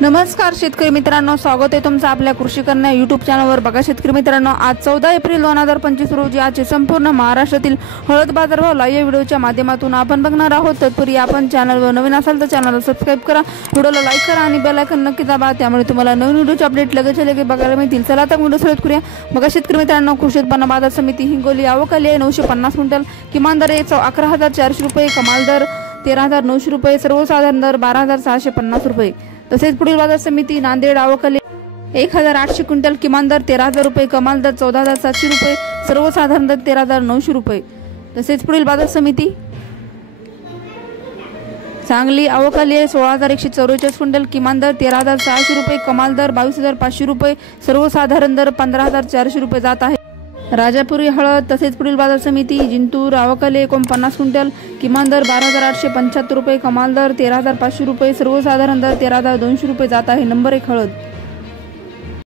नमस्कार शेतकरी मित्रांनो, स्वागत आहे तुमचं आपल्या कृषी कन्या यूट्यूब चॅनलवर। बघा शेतकरी मित्रांनो, आज 14 एप्रिल 2025 रोजी आजचे संपूर्ण महाराष्ट्रातील हळद बाजारभाव लाईव्ह व्हिडिओच्या माध्यमातून आपण बघणार आहोत। तत्पूर्वी आपण चॅनलवर नवीन असाल तर चॅनलला सबस्क्राइब करा, व्हिडिओला लाईक करा आणि बेल आयकॉन नक्की दाबा, त्यामुळे तुम्हाला नवीन व्हिडिओचे अपडेट लगेच बघायला मिळतील। चला आता व्हिडिओ सुरू करूया। बघा शेतकरी मित्रांनो, कृषी उत्पन्न बाजार समिती हिंगोली आवक आली आहे 950 क्विंटल। किमान दर 11,400 रुपये, कमाल दर 13,900 रुपये, सर्वसाधारण दर 12,650 रुपये। तसेच पुढील बाजार समिती नांदेड आवक आली 1,800 क्विंटल। किमान दर 13,000 रुपये, कमाल दर 14,700 रुपये, सर्वसाधारण दर 13,900 रुपये। तसेच पुढील बाजार समिती सांगली आवक आली आहे 16,144 क्विंटल। किमान दर 13,600 रुपये, कमाल दर 22,500 रुपये, सर्वसाधारण दर 15,400 रुपये जात आहे। राजापुरी हळद तसेच पुढील बाजार समिती जिंतूर आवक आली 49 क्विंटल। किमान दर 12,875 रुपये, कमाल दर 13,500 रुपये, सर्वसाधारण दर 13,200 रुपये जात आहे। नंबर 1 हळद।